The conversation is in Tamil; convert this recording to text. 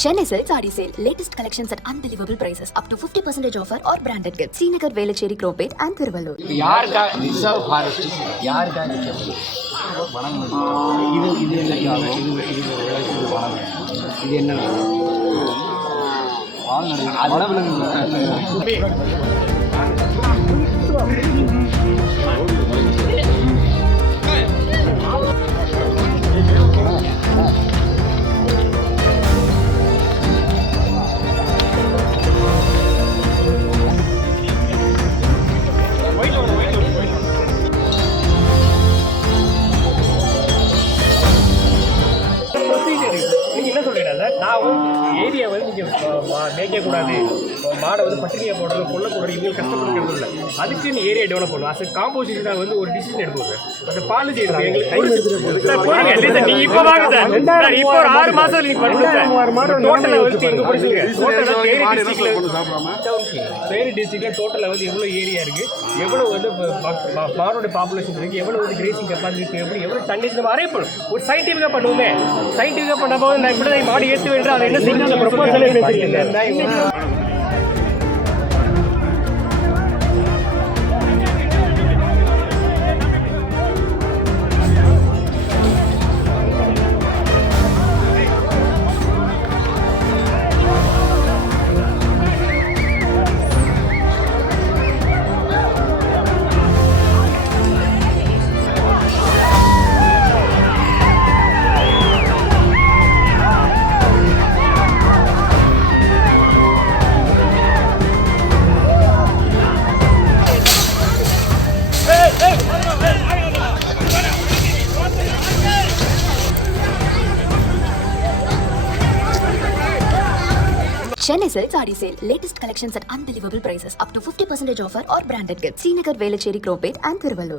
Chennai Silks Saree Sale. Latest collections at unbelievable prices. Up to 50% offer or branded gifts. Srinagar, Velachery, Cropate and Thiruvallur. யாருக்காக ரிசர்வ் ஃபாரஸ்ட் யாருக்காக நிற்கிறது இது என்ன என்ன சொல்லிடுறாங்க நான் ஏரியா வந்து நீங்கள் மேய்க்கக்கூடாது மாடை வந்து பட்டினியை போடுறது கொல்லக்கூடாது இவங்க கஷ்டப்படுறது இல்லை அதுக்கு நீ ஏரியா டெவலப் பண்ணணும் அது காம்போசிஷன் வந்து ஒரு டிசிஷன் எடுப்போம் அந்த பாலிசி நீங்கள் இப்போ வாங்க சார் இப்போ ஒரு 6 மாதம் நீங்கள் பண்ணுங்க டோட்டலில் வந்து எங்கே படிச்சுங்க பேரு டிஸ்ட்ரிக்டில் டோட்டலில் வந்து எவ்வளோ ஏரியா இருக்குது எவ்வளோ வந்து மாடோட பாப்புலேஷன் இருக்குது எவ்வளோ வந்து கிரேசிங் கெப்பாசிட்டி எப்படி எவ்வளோ தண்ணி நம்ம அரைப்படும் ஒரு சயின்டிஃபிக்காக பண்ணுவோமே சயின்டிஃபிக்காக பண்ணும்போது நான் இப்படி தான் மாடு ஏற்று வேண்டாம் அதை என்ன செய்யணும் ப்ரொபோசலே பேசியிருக்கேன் Chennai Silks Saree Sale. Latest collections at unbelievable prices. Up to 50% offer or branded gifts. Srinagar, Velachery, Cropate and Thiruvallur.